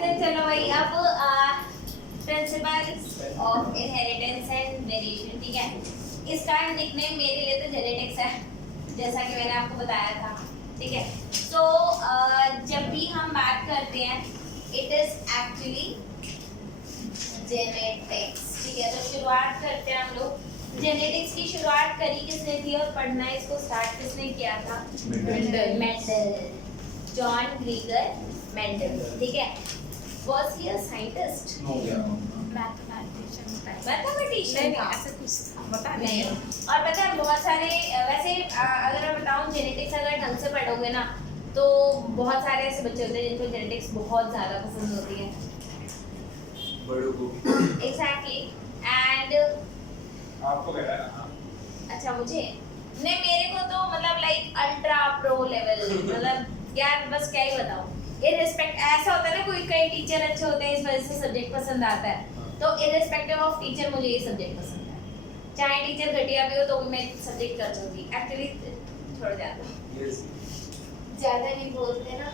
अच्छा चलो भाई, अब principles of inheritance and variation, ठीक है। इसका निकनेम मेरे लिए तो जेनेटिक्स है, जैसा कि मैंने आपको बताया था, ठीक है। तो जब भी हम बात करते हैं, इट इज एक्चुअली जेनेटिक्स, ठीक है। तो शुरुआत करते हैं हम लोग। जेनेटिक्स की शुरुआत करी किसने थी और पढ़ना इसको स्टार्ट किसने किया था? मेंडल, जॉन ग्रीगर मेंडल, ठीक है। Was he a scientist? No. Mathematician था। ऐसे कुछ बता नहीं। और पता है बहुत सारे वैसे अगर मैं बताऊं, जेनेटिक्स अगर ढंग से पढ़ोगे ना तो बहुत सारे ऐसे बच्चे होते हैं जिनको जेनेटिक्स बहुत ज़्यादा पसंद होती है। बड़ों को एग्जैक्टली। एंड आपको क्या है? अच्छा, मुझे नहीं, मेरे को तो मतलब लाइक अल्ट्रा प्रो लेवल, मतलब यार बस क्या ही बताऊं। इररिस्पेक्ट ऐसा होता है ना, कोई कई टीचर अच्छे होते हैं इस वजह से सब्जेक्ट पसंद आता है, तो इररिस्पेक्टिव ऑफ टीचर मुझे ये सब्जेक्ट पसंद है। चाहे टीचर घटिया भी हो तो भी मैं सब्जेक्ट कर दूंगी। एक्चुअली छोड़ जाता हूं, ज्यादा नहीं बोलते ना।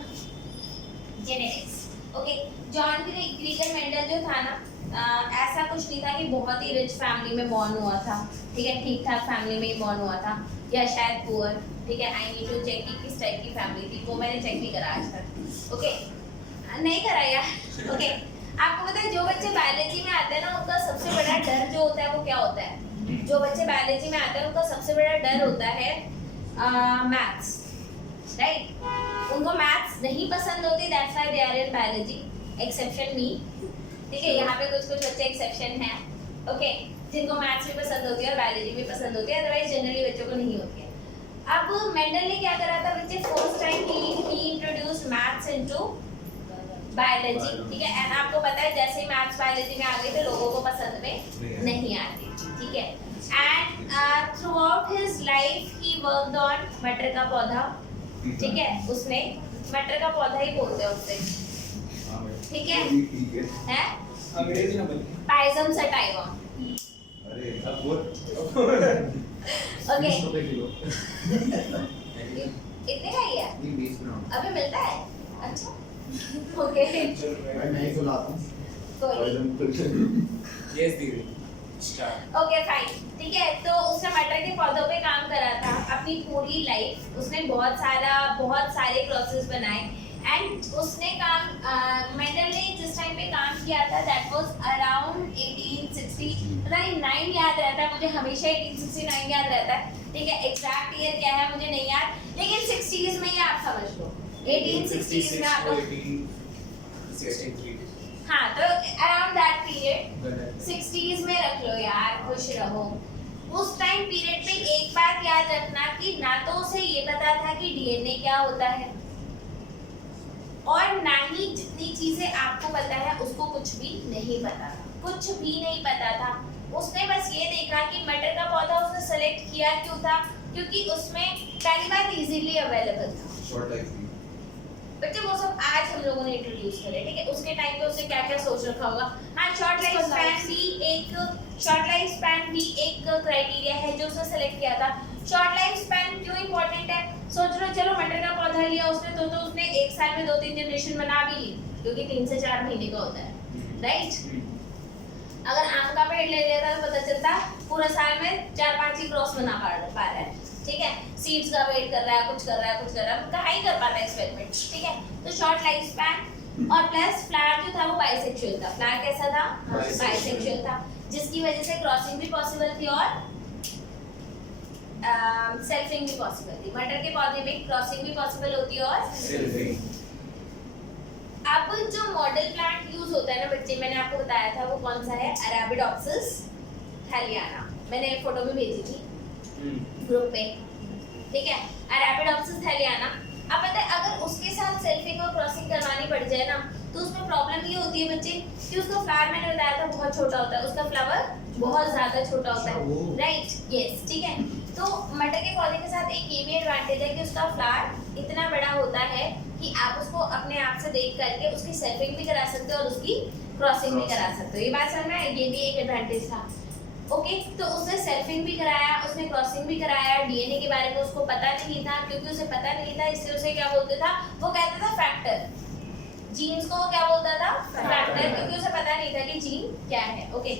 Genetics, okay. जॉन ग्रीगर मेंडल जो था ना, ऐसा कुछ नहीं था कि बहुत ही रिच फैमिली में बॉर्न हुआ था, ठीक है। ठीक ठाक फैमिली में ही बॉर्न हुआ था, या शायद पुअर, ठीक है। आई नीड टू चेक कि किस टाइप की फैमिली थी, वो मैंने चेक नहीं करा आज तक, ओके। नहीं करा यार, ओके। आपको पता है जो बच्चे बायोलॉजी में आते हैं ना, उनका सबसे बड़ा डर जो होता है वो क्या होता है? जो बच्चे बायोलॉजी में आते हैं उनका सबसे बड़ा डर होता है मैथ्स, राइट। उनको मैथ्स नहीं पसंद होती, that's why they are in biology, exception me, ठीक है। यहाँ पे कुछ कुछ बच्चे एक्सेप्शन हैं, ओके, जिनको मैथ्स भी पसंद होती है और बायोलॉजी भी पसंद होती है, अदरवाइज जनरली बच्चों को नहीं होती है। अब मेंडल ने क्या करा था बच्चे, फर्स्ट टाइम ही इंट्रोड्यूस्ड मैथ्स इनटू बायोलॉजी, ठीक है। एंड आपको पता है जैसे ही मैथ्स बायोलॉजी में आ गई तो लोगों को पसंद में नहीं आती, ठीक है। And through out his life he worked on मटर का पौधा, ठीक है। उसने मटर का पौधा ही बोलते हैं उससे, ठीक है। हैं अंग्रेजी में बोलिए। पाइजम सटाइवा, अरे अब बोल। ओके। 20 रुपए किलो। इतने का ही है? नहीं 20 में। अभी मिलता है? अच्छा, ओके, मैं नहीं सुनाता हूँ। कोई यस दीदी। स्टार्ट। ओके फाइन, ठीक है। तो उसने मटर के पौधों पे काम करा था अपनी पूरी लाइफ। उसने बहुत सारे क्रॉसेस बनाए एंड उसने काम मेंडल ने जिस टाइम पे काम किया था दैट वाज अराउंड 1860, पता नहीं 9 याद रहता है मुझे, हमेशा 1869 याद रहता है, ठीक है। एग्जैक्ट ईयर क्या है मुझे नहीं याद, लेकिन 60s में ही आप समझ लो, 1860s में आपको, 1863। हाँ, तो अराउंड दैट पीरियड 60s में रख लो यार, खुश रहो। उस टाइम पीरियड पे एक बात याद रखना कि ना तो उसे ये पता था कि डीएनए क्या होता है, और ना ही जितनी चीजें आपको पता है उसको कुछ भी नहीं पता था, कुछ भी नहीं पता था। उसने बस ये देखा कि मटर का पौधा उसने सेलेक्ट किया क्यों था, क्योंकि उसमें पहली बात इजीली अवेलेबल था। शॉर्ट लाइफ थी। बच्चे वो सब आज हम लोगों ने इंट्रोड्यूस करे, ठीक है। उसके टाइम पे उसने क्या क्या सोच रखा होगा। हाँ, शॉर्ट लाइफ स्पैन भी एक क्राइटेरिया है जो उसने सेलेक्ट किया था। शॉर्ट लाइफ स्पैन क्यों इंपॉर्टेंट है? सोच लो, चलो मटर का पौधा लिया उसने तो उसने एक साल में 2-3 जनरेशन बना भी ली, क्योंकि 3 से 4 महीने का होता है, राइट। अगर आम का पेड़ ले लेता तो पता चलता पूरा साल में 4-5 ही क्रॉस बना पा रहा है, ठीक है। सीड्स का वेट कर रहा है, कुछ कर रहा है, कहाँ ही कर पाता है एक्सपेरिमेंट, ठीक है। तो शॉर्ट लाइफ स्पैन और प्लस फ्लावर जो था वो बाइसेक्सुअल था। फ्लावर कैसा था? बाइसेक्सुअल था, जिसकी वजह से क्रॉसिंग भी पॉसिबल थी और सेल्फिंग भी पॉसिबल थी। मटर के पौधे में क्रॉसिंग भी पॉसिबल होती है और सेल्फिंग। अब जो मॉडल प्लांट यूज होता है ना बच्चे, मैंने आपको बताया था वो कौन सा है? अरेबिडोप्सिस थैलियाना, मैंने फोटो भी भेजी थी ग्रुप पे, ठीक है। अरेबिडोप्सिस थैलियाना। अब पता है अगर उसके साथ सेल्फिंग और क्रॉसिंग करवानी पड़ जाए ना तो उसमें प्रॉब्लम ये होती है बच्चे कि उसका फ्लावर, मैंने बताया था, बहुत छोटा होता है, उसका फ्लावर बहुत ज्यादा छोटा होता है, राइट, यस, ठीक है। तो मटर के पौधे के साथ एक ये भी एडवांटेज है कि उसका फ्लावर इतना बड़ा होता है कि आप उसको अपने आप से देख करके उसकी सेल्फिंग भी करा सकते हो और उसकी क्रॉसिंग भी करा सकते हो। ये बात समझ में आई? ये भी एक एडवांटेज था, ओके। तो उसने सेल्फिंग भी कराया, उसने क्रॉसिंग भी कराया। डीएनए के बारे में उसको पता नहीं था, क्योंकि उसे पता नहीं था इसलिए उसे क्या बोलते था, वो कहता था फैक्टर, जीन्स को वो क्या बोलता था, फैक्टर, क्योंकि उसे पता नहीं था कि जीन क्या है। ओके,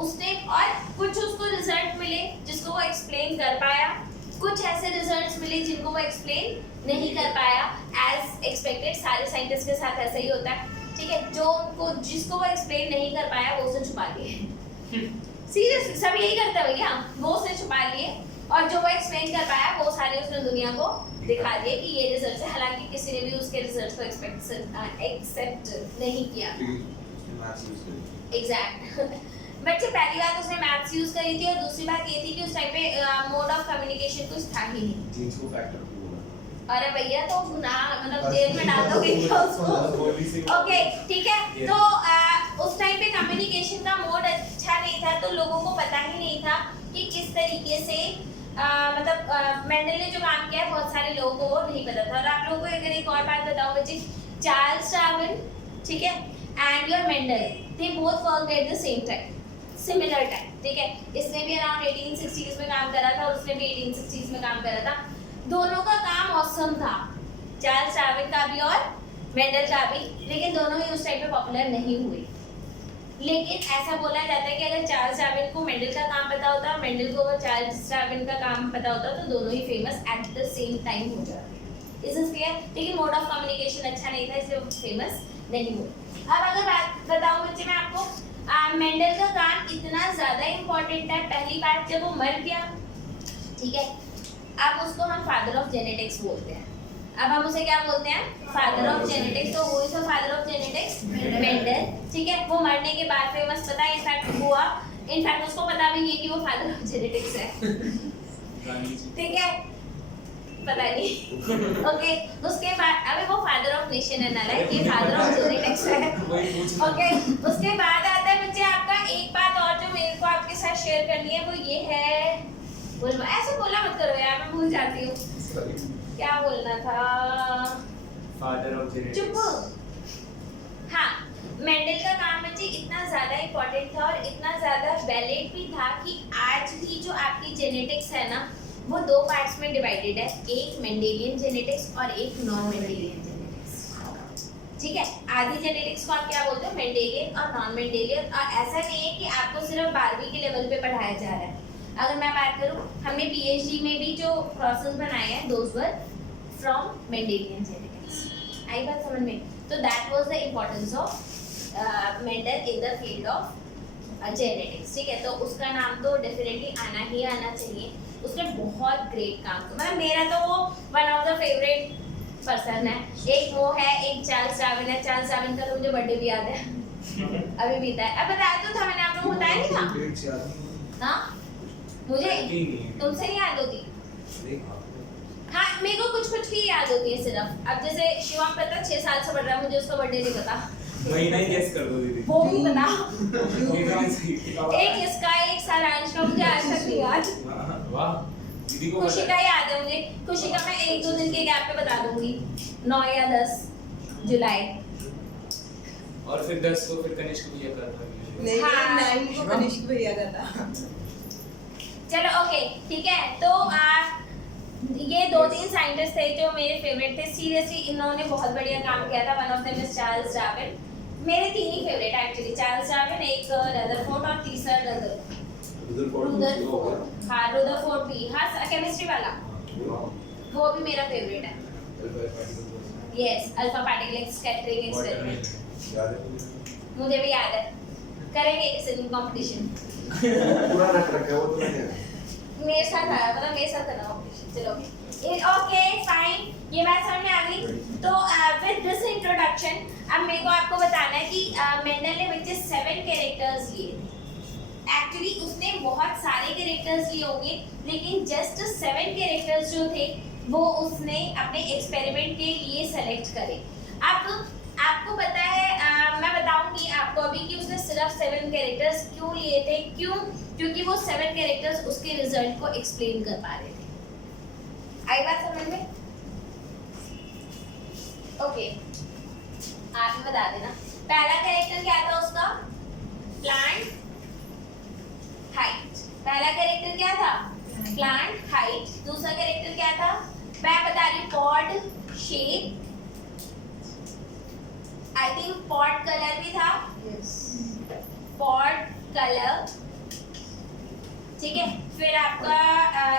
उसने और कुछ उसको रिजल्ट मिले जिसको वो एक्सप्लेन कर पाया, कुछ ऐसे रिजल्ट्स मिले जिनको वो एक्सप्लेन नहीं कर पाया। एज एक्सपेक्टेड सारे साइंटिस्ट के साथ ऐसा ही होता है, ठीक है। जो उनको जिसको वो एक्सप्लेन नहीं कर पाया वो उसे छुपा लिए। सीरियसली सब यही करते हैं भैया, वो उसे छुपा लिए, और जो वो एक्सप्लेन कर पाया वो सारे उसने दुनिया को दिखा दिए कि ये रिजल्ट है, हालांकि किसी ने भी उसके रिजल्ट को एक्सेप्ट नहीं किया। एग्जैक्ट। बच्चे पहली बात उसने मैथ्स यूज करी थी, और दूसरी बात ये थी कि उस टाइम पे मोड ऑफ कम्युनिकेशन कुछ था ही नहीं। जीन्स को फैक्टर क्यों बोला? अरे भैया तो गुनाह, मतलब जेल में डाल दोगे क्या उसको? ओके ठीक है, तो उस टाइम पे कम्युनिकेशन का मोड अच्छा नहीं था, तो लोगों को पता ही नहीं था कि किस तरीके से मतलब मेंडल ने जो काम किया है बहुत सारे लोगों को वो नहीं पता था। और आप लोगों को अगर एक और बात बताऊं बच्चे, चार्ल्स डार्विन, ठीक है, and your Mendel, they both worked eight the same time, similar time, ठीक है। इसने भी अराउंड 1860s में काम करा था और उसने भी 1860s में काम करा था। दोनों का काम ऑसम था, चार्ल्स डार्विन का भी और मेंडल का भी, लेकिन दोनों ही उस टाइम पे पॉपुलर नहीं हुए। लेकिन ऐसा बोला जाता है कि अगर चार्ल्स डार्विन को मेंडल का काम पता होता और मेंडल को चार्ल्स डार्विन का काम पता होता तो दोनों ही famous at the same time हो जाते। Is this clear? लेकिन मोड ऑफ कम्युनिकेशन अच्छा नहीं था, इसलिए फेमस नहीं हुए। अब अगर बात बताऊं बच्चे मैं आपको, मेंडल का काम इतना ज्यादा इम्पोर्टेंट है, पहली बात जब वो मर गया, ठीक है, अब उसको हम फादर ऑफ जेनेटिक्स बोलते हैं। अब हम उसे क्या बोलते हैं? Father of genetics. तो वो is the father of genetics, Mendel, ठीक है। वो मरने के बाद फेमस पता है, इनफैक्ट हुआ, इनफैक्ट उसको पता भी नहीं कि वो फादर ऑफ जेनेटिक्स है, ठीक है, पता नहीं। ओके, उसके बाद अबे वो फादर ऑफ नेशन है ना, लाइक ये फादर ऑफ जेनेटिक्स है। ओके, उसके बाद आता है बच्चे आपका एक बात और जो मेरे को आपके साथ शेयर करनी है, वो ये है, बोल ऐसे बोला मत करो यार, मैं भूल जाती हूँ क्या बोलना था। Father of genetics. चुप। हाँ, मेंडल का काम बच्चे इतना ज्यादा इम्पोर्टेंट था और इतना ज्यादा वैलिड भी था कि आज भी जो आपकी जेनेटिक्स है ना, वो दो पार्ट्स में डिवाइडेड है, एक मेंडेलियन जेनेटिक्स और एक नॉन मेंडेलियन जेनेटिक्स, ठीक है। आधी जेनेटिक्स को आप क्या बोलते हो? मेंडेलियन और नॉन मेंडेलियन। और ऐसा नहीं है कि आपको सिर्फ 12वीं के लेवल पे पढ़ाया जा रहा है। अगर मैं बात करूं, हमने पीएचडी में भी जो प्रोसेस बनाए हैं दोस वर फ्रॉम मेंडेलियन जेनेटिक्स। आई बात समझ में? तो that was the importance of Mendel in the field of genetics, ठीक है। तो उसका नाम तो डेफिनेटली आना ही आना चाहिए। उसने बहुत ग्रेट काम किया, मतलब मेरा तो वो one of the favourite person है। एक वो है, एक चार्ल्स डार्विन है। चार्ल्स डार्विन का तो मुझे बर्थडे भी याद है, अभी बीता है। अब बताया तो था मैंने, आप लोगों को बताया नहीं था? हाँ, मुझे तुमसे नहीं याद होती? हाँ, मेरे को कुछ कुछ की याद होती है सिर्फ। अब जैसे शिवम पता 6 साल से पढ़ रहा है, मुझे उसका बर्थडे नहीं पता, महीना ही गेस कर दो दीदी। वो भी पता। एक इसका, एक सारांश का मुझे आज तक नहीं याद। वाह, दीदी को खुशी का याद है मुझे। खुशी का मैं 1-2 दिन के गैप पे बता दूंगी, 9 या 10 जुलाई। और फिर 10 को फिर कनिष्क भैया का था। नहीं, हाँ। 9 को कनिष्क भैया का था। चलो ओके, ठीक है। तो ये 2-3 साइंटिस्ट थे जो मेरे फेवरेट थे। सीरियसली इन्होंने बहुत बढ़िया काम किया था। One of them is Charles Darwin. मेरे 3 ही फेवरेट एक्चुअली, चार्ल्स डार्विन, एक रदरफोर्ड और तीसरा रुदरफोर्ड। हाँ, रुदरफोर्ड भी, हाँ, केमिस्ट्री वाला, वो भी मेरा फेवरेट है। Yes, alpha particle scattering experiment, मुझे भी याद है। करेंगे किसी दिन कंपटीशन। पूरा रख रखा है वो तो नहीं है। मेरे साथ आया, मतलब मेरे साथ करना कंपटीशन। चलो ओके फाइन, ये बात समझ में आ गई। तो विद दिस इंट्रोडक्शन अब मेरे को आपको बताना है कि मेंडल ने बच्चे 7 कैरेक्टर्स लिए थे। एक्चुअली उसने बहुत सारे कैरेक्टर्स लिए होंगे, लेकिन जस्ट 7 कैरेक्टर्स जो थे वो उसने अपने एक्सपेरिमेंट के लिए सेलेक्ट करे। अब आपको पता है, मैं बताऊंगी आपको अभी कि उसने सिर्फ 7 कैरेक्टर्स क्यों लिए थे। क्यों? क्योंकि वो 7 कैरेक्टर्स उसके रिजल्ट को एक्सप्लेन कर पा रहे थे। आई बात समझ में? ओके, आप ही बता देना। पहला कैरेक्टर क्या था उसका? Plant height. पहला कैरेक्टर क्या था? Plant height. दूसरा कैरेक्टर क्या था? मैं बता रही, pod shape. I think pot colour भी था, Yes. पॉट कलर, ठीक है। फिर आपका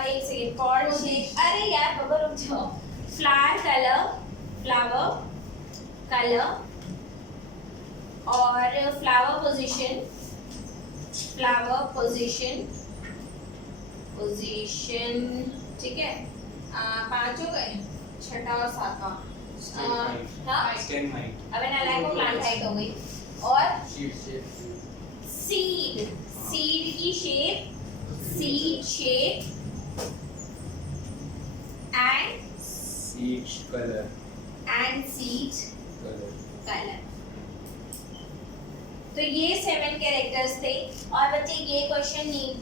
एक सेकेंड, पॉट शेप, अरे यार बाबा रुक जाओ, फ्लावर कलर, फ्लावर कलर और flower position, flower position, position, ठीक है। 5 हो गए, छठा और सातवां हाँ स्टेम हाइट, अबे नालायक को प्लांट हाइट हो गई। और शीट सीड, सीड की shape, seed shape and seed colour, seed colour. Colour. तो ये 7 कैरेक्टर्स थे। और बच्चे ये क्वेश्चन नीट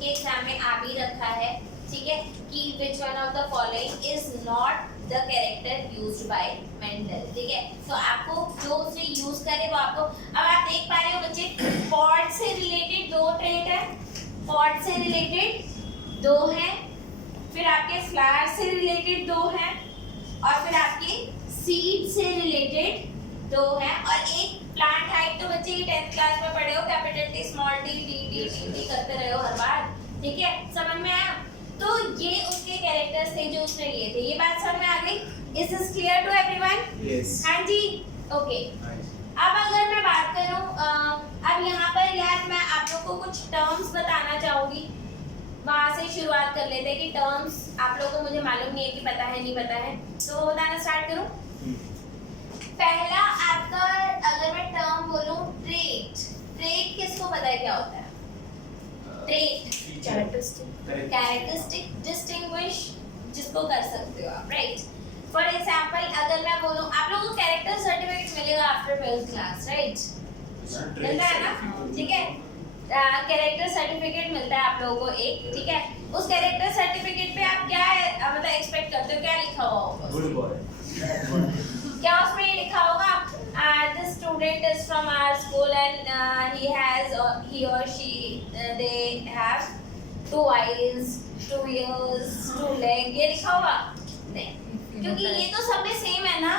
के एग्जाम में आ भी रखा है, ठीक है, कि which one of the following is not the character used by Mendel, ठीक है। तो आपको जो उसने यूज करे वो आपको, अब आप देख पा रहे हो बच्चे, पॉट से रिलेटेड 2 ट्रेट है, पॉट से रिलेटेड 2 है, फिर आपके फ्लावर से रिलेटेड 2 है, और फिर आपके सीड से रिलेटेड 2 है, और एक प्लांट हाइट। तो बच्चे ये 10th क्लास में पढ़े हो, capital T small T D T T T करते रहे हो हर बार, ठीक है, समझ में आया। तो ये उसके कैरेक्टर्स थे जो उसने लिए थे, ये बात समझ में आ गई? Is this clear to everyone? Yes. हाँ जी, ओके। अब अगर मैं बात करूं, अब यहाँ पर यार मैं आप लोग को कुछ टर्म्स बताना चाहूंगी, वहां से शुरुआत कर लेते हैं कि टर्म्स आप लोगों को मुझे मालूम नहीं है कि पता है नहीं पता है, तो बताना स्टार्ट करूं। पहला आपका, अगर मैं टर्म बोलूं ट्रेट, ट्रेट किसको पता है क्या होता है? ट्रेट कैरेक्टरिस्टिक, डिस्टिंग्विश जिसको कर सकते हो आप, राइट। फॉर एग्जांपल अगर मैं बोलूं, आप लोगों को कैरेक्टर सर्टिफिकेट मिलेगा आफ्टर 12th क्लास, राइट, मिलता है ना, ठीक है। कैरेक्टर सर्टिफिकेट मिलता है आप लोगों को एक, ठीक है। उस कैरेक्टर सर्टिफिकेट पे आप क्या मतलब एक्सपेक्ट करते हो, क्या लिखा हुआ होगा? Good boy. क्या उसमें ये लिखा होगा, this student is from our school and he or she they have 2 eyes, 2 ears, 2 legs, ये लिखा होगा? नहीं, क्योंकि ये तो सब में सेम है ना,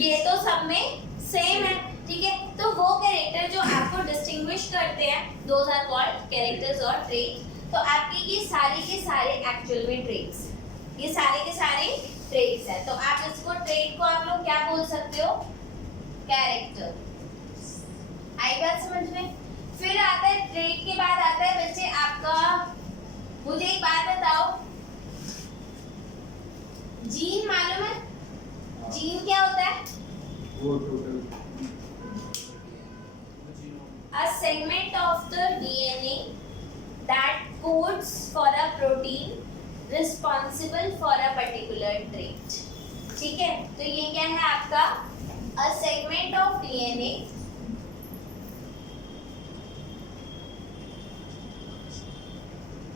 ये तो सब में सेम है, ठीक है। तो वो कैरेक्टर जो आपको डिस्टिंग्विश करते हैं, those are called characters or traits। तो आपके ये सारे के सारे एक्चुअल में ट्रेट्स, ये सारे के सारे ट्रेट्स है। तो आप इसको, ट्रेट को आप लोग क्या बोल सकते हो? कैरेक्टर। आई बात समझ में? फिर आता है ट्रेट के बाद आता है बच्चे आपका, मुझे एक बात बताओ, जीन मालूम है? जीन क्या होता है? वो total A segment of the DNA that codes for a protein responsible for a particular trait, ठीक है। तो ये क्या है आपका? A segment of DNA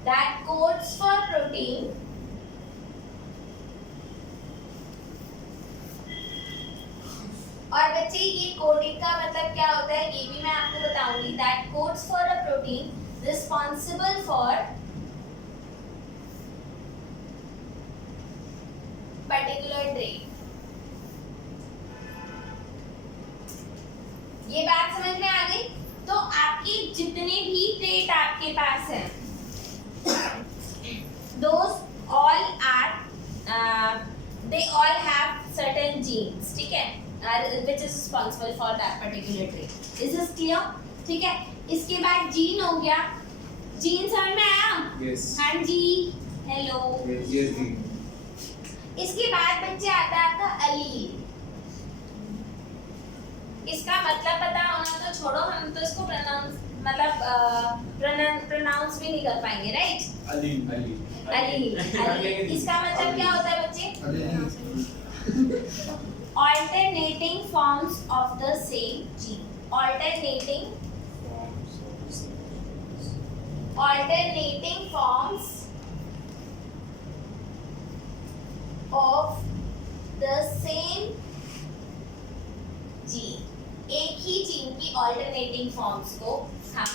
that codes for protein और बच्चे ये कोडिंग का मतलब क्या होता है ये भी मैं आपको बताऊंगी। That codes for a protein responsible for particular trait. ये बात समझ में आ गई? तो आपकी जितने भी ट्रेट आपके पास हैं, those all are they all have certain genes, ठीक है, which is responsible for that particular trait. Is this clear? ठीक है। इसके बाद जीन हो गया, जीन समझ में आया? Yes. हाँ जी, हेलो। Yes जी। इसके बाद बच्चे आता है आपका अलील। इसका मतलब पता होना तो छोड़ो, हम तो इसको प्रोनाउंस भी नहीं कर पाएंगे, राइट? अलील। इसका मतलब क्या होता है बच्चे? Alternating forms of the same gene. Alternating forms of the same gene. एक ही जीन की ऑल्टरनेटिंग फॉर्म्स को हम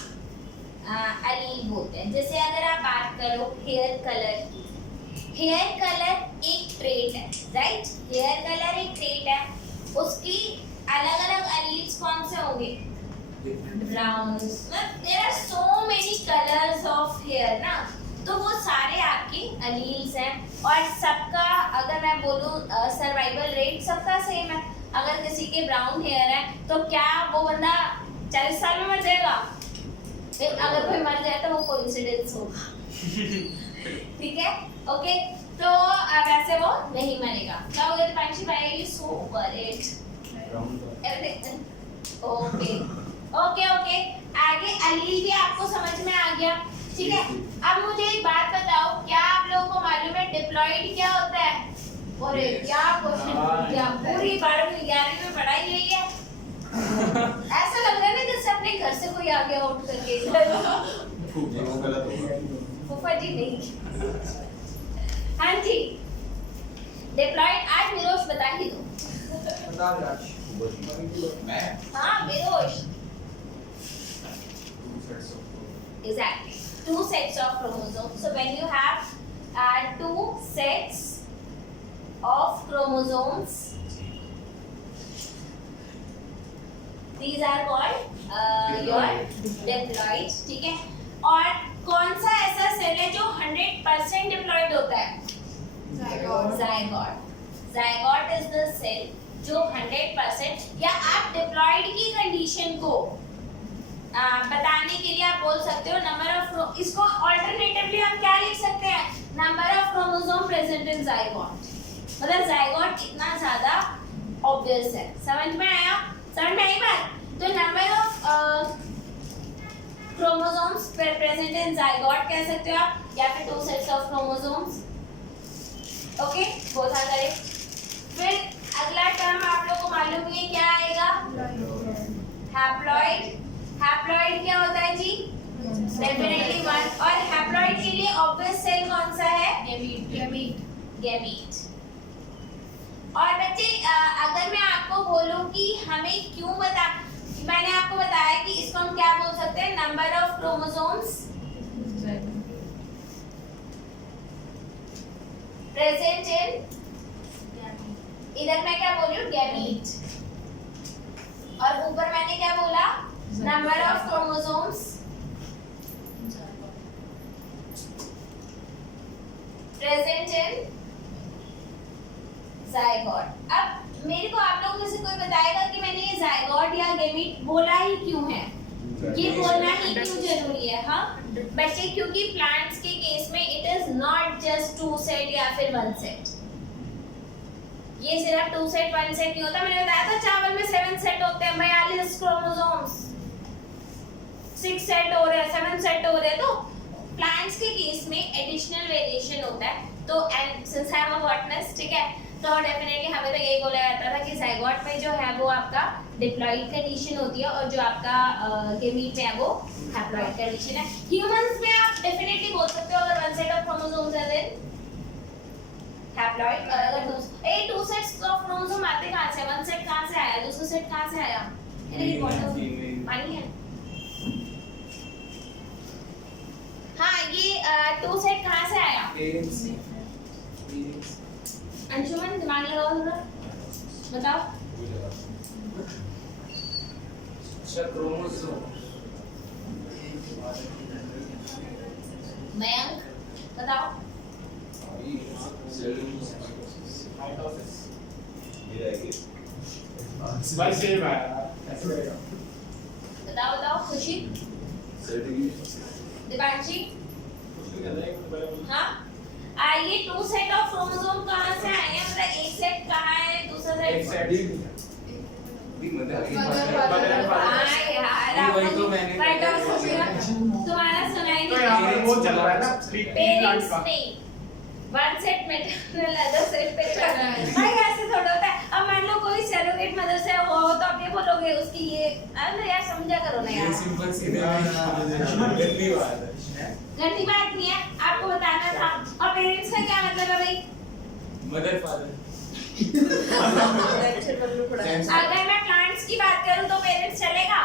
अलील बोलते हैं। जैसे अगर आप बात करो हेयर कलर की, हेयर कलर एक ट्रेट है, राइट? हेयर कलर एक ट्रेट है। उसकी अलग-अलग एलील्स कौन से होंगे? Brown. There are so many colours of hair ना, तो वो सारे आपके एलील्स हैं और सबका अगर मैं बोलूं सर्वाइवल रेट सबका सेम है। अगर किसी के ब्राउन हेयर है तो क्या वो बंदा 40 साल में मर जाएगा? अगर कोई मर जाए तो वो कोइंसिडेंस होगा। ठीक है, ओके, तो वैसे वो नहीं मरेगा। क्या हो गया दीपांशी भाई? So worried. Okay okay okay, आगे एलील भी आपको समझ में आ गया। ठीक है, अब मुझे एक बात बताओ, क्या आप लोगों को मालूम है डिप्लॉइड क्या होता है? अरे क्या क्वेश्चन पूछ दिया, पूरी 12वीं 11वीं में पढ़ाई यही है। ऐसा लग रहा है ना जैसे अपने घर से कोई आ गया उठ करके। वो गलत होगा। फूफा जी नहीं। हाँ जी, डिप्लॉइड आज विरोश बता ही दो। बता राज। मैं हाँ विरोश, exactly, 2 sets of chromosomes. So when you have 2 sets of chromosomes, these are called your diploids. ठीक है, और कौन सा ऐसा सेल है जो 100% डिप्लॉइड होता है? zygote. Zygote is the cell जो 100% या आप डिप्लॉइड की कंडीशन को बताने के लिए आप बोल सकते हो नंबर ऑफ, इसको अल्टरनेटिवली हम क्या लिख सकते हैं? Number of chromosome present in zygote. मतलब जाइगोट कितना ज्यादा ऑब्वियस है। समझ में आया? समझ में आई बात? तो number of chromosomes present in zygote कह सकते हो आप, या फिर 2 सेट्स ऑफ क्रोमोसोम्स। ओके, बोल था करें। फिर अगला टर्म आप लोगों को मालूम है क्या आएगा? हैप्लॉइड। हैप्लॉइड क्या होता है जी? डेफिनेटली 1। और हैप्लॉइड के लिए ऑब्वियस सेल कौन सा है? गैमीट। और बच्चे अगर मैं आपको बोलूं कि हमें क्यों बता, मैंने आपको बताया कि इसको हम क्या बोल सकते हैं? Number of chromosomes present in, इधर मैं क्या बोल रही हूँ? गैमीट। और ऊपर मैंने क्या बोला? Number of chromosomes present in zygote. अब मेरे को आप लोगों में से कोई बताएगा कि मैंने ये जाइगोट या गैमीट बोला ही क्यों है? ये बोलना ही क्यों जरूरी है? हाँ बच्चे, क्योंकि प्लांट्स के केस में it is not just 2 set या फिर 1 सेट। ये सिर्फ 2 सेट 1 सेट नहीं होता। मैंने बताया था चावल में 7 सेट होते हैं, 42 क्रोमोसोम्स, 6 सेट हो रहे हैं, 7 सेट हो रहे हैं। तो प्लांट्स के केस में एडिशनल वेरिएशन होता है। तो and since I am a botanist, ठीक है, तो डेफिनेटली हमें तो यही बोला जाता था कि जाइगोट में जो है वो आपका डिप्लॉइड कंडीशन होती है और जो आपका गैमीट में है वो हैप्लॉइड कंडीशन है। ह्यूमंस में आप डेफिनेटली बोल सकते हो अगर 1 सेट ऑफ क्रोमोसोम्स है देन हैप्लॉइड। और अगर 2 सेट्स ऑफ क्रोमोसोम आते कहां से? 1 सेट कहां से आया? दूसरा सेट कहां से आया? ये पानी है। हाँ, ये 2 सेट कहां से आया? अंशुमन दिमाग लगाओ थोड़ा, बताओ। मयंक बताओ। बताओ बताओ। खुशी, दीपांशी, हाँ, ये 2 सेट ऑफ क्रोमोसोम कहाँ से आए हैं? मतलब एक सेट कहाँ है, दूसरा सेट तुम्हारा सुनाई नहीं। पेरेंट्स नहीं, 1 set maternal, other set paternal. भाई ऐसे थोड़ा होता है। अब मान लो कोई सरोगेट मदर से हो तो आप ये बोलोगे उसकी ये, अरे यार समझा करो ना यार, सिंपल सीधे गंदी बात है। गंदी बात नहीं है, आपको बताना था। और पेरेंट्स का क्या मतलब है भाई? Mother father. अगर मैं प्लांट्स की बात करूं तो पेरेंट्स चलेगा?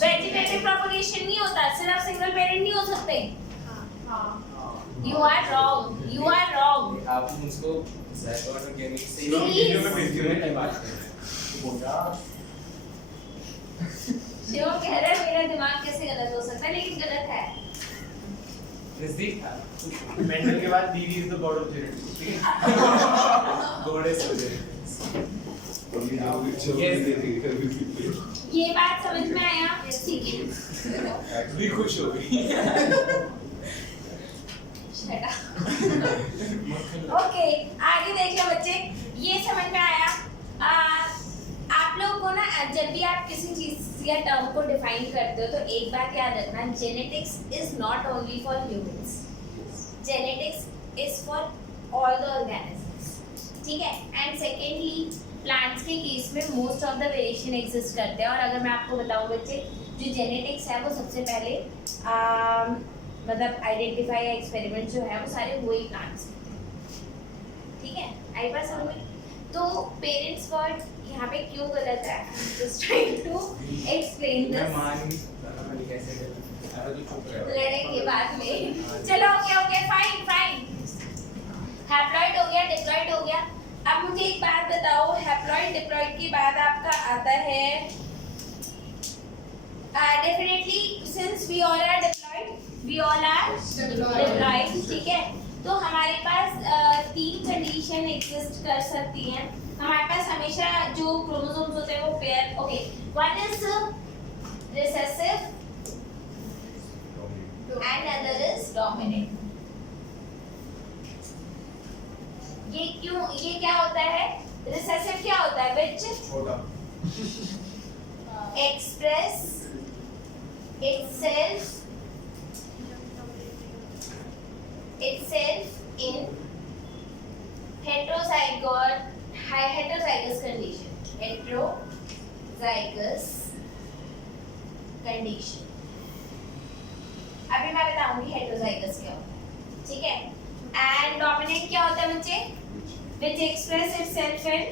वेजिटेटिव प्रोपगेशन नहीं होता, सिर्फ सिंगल पेरेंट नहीं हो सकते। You are wrong. You are wrong. आप मुझको ज़ाइगोट और गैमीट से Please. वीडियो में बात कर रहे हैं। शिवम कह रहा है मेरा दिमाग कैसे गलत हो सकता है, लेकिन गलत है। नजदीक था मेंटल के बाद बीवी is the God of genetics, ठीक है? गॉडेस हो गए। ये बात समझ में आया? ठीक है। भी खुश हो गई। ओके, आगे देख लो बच्चे, ये समझ में आया। आप लोग को ना जब भी आप किसी चीज या टर्म को डिफाइन करते हो तो एक बात याद रखना, genetics is not only for humans, genetics is for all the organisms, ठीक है? एंड सेकेंडली प्लांट्स के केस में most of the variation exist करते हैं। और अगर मैं आपको बताऊं बच्चे, जो जेनेटिक्स है वो सबसे पहले मतलब आइडेंटिफाई या एक्सपेरिमेंट जो है वो सारे वही प्लांट्स में, ठीक है? आई बात समझ में? तो पेरेंट्स वर्ड यहाँ पे क्यों गलत है? जस्ट ट्राइंग टू एक्सप्लेन मैं दिस। मान नहीं सकता ना, मैंने कैसे गलत। लड़ेंगे बाद में। चलो ओके फाइन फाइन। हैप्लॉइड हो गया, डिप्लॉइड हो गया। अब मुझे एक बात बताओ, हैप्लॉइड डिप्लॉइड के बाद आपका आता है definitely since we all are diploid, we all are diploid, ठीक है? तो हमारे पास तीन कंडीशन एग्जिस्ट कर सकती हैं। हमारे पास हमेशा जो क्रोमोसोम्स होते हैं वो pair, okay, one is recessive and other is dominant. ये क्या होता है? रिसेसिव क्या होता है? which express itself in heterozygous condition. अभी मैं बताऊंगी हेटेरोजाइगस क्या होता है, ठीक है? एंड डोमिनेंट क्या होता है बच्चे? which express itself in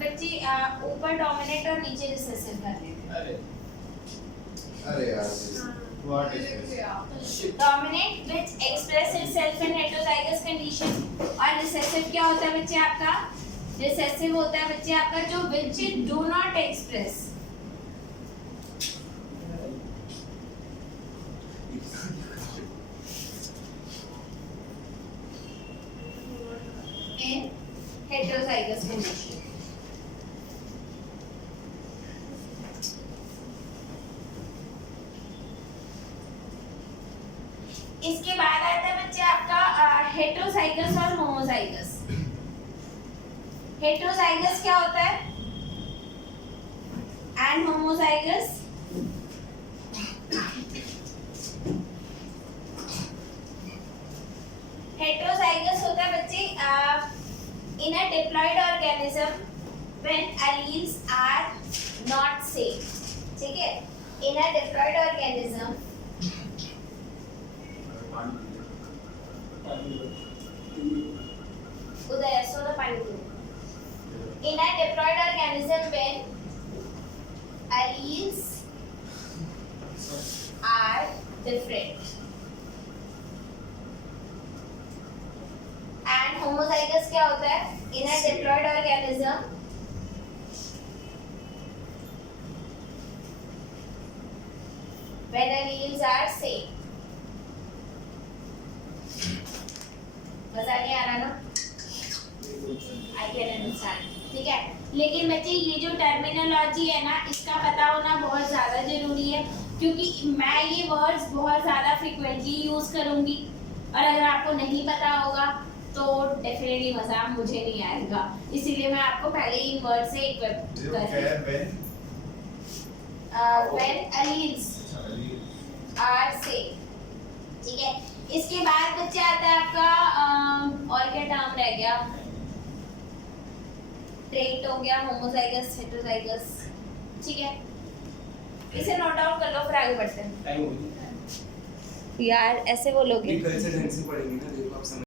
बच्चे ऊपर डोमिनेंट और नीचे रिसेसिव कर देते हैं। अरे यार what is dominant which express itself in heterozygous condition, और रिसेसिव क्या होता है बच्चे आपका? रिसेसिव होता है बच्चे आपका जो which do not express in heterozygous condition. इसके बाद आता है बच्चे आपका हेटेरोजाइगस और होमोजाइगस। हेटेरोजाइगस क्या होता है? एंड होमोजाइगस हेटेरोजाइगस होता है बच्चे in a diploid organism when alleles are not same, ठीक है? इन अ डिप्लॉइड ऑर्गेनिज्म उदय सोना पानी दो। In a diploid organism, when alleles are different, and homozygous क्या होता है? In a diploid organism, when alleles are same. मजा नहीं आ रहा ना? I can understand, ठीक है? लेकिन बच्चे ये जो टर्मिनोलॉजी है ना, इसका पता होना बहुत ज़्यादा ज़रूरी है, क्योंकि मैं ये वर्ड्स बहुत ज़्यादा फ्रिक्वेंटली यूज़ करूँगी, और अगर आपको नहीं पता होगा तो डेफिनेटली मज़ा मुझे नहीं आएगा। इसीलिए मैं आपको पहले इन वर्ड से इक्विप कर when alleles are same, ठीक है? इसके बाद बच्चे आता है आपका और क्या टर्म रह गया? ट्रेट हो गया, होमोजाइगस, हेटेरोजाइगस, ठीक है? इसे नोट डाउन कर लो, फिर आगे बढ़ते हैं। टाइम हो गया यार ऐसे बोलोगे? कल से ढंग से पढ़ेंगे ना, देखो आप समझ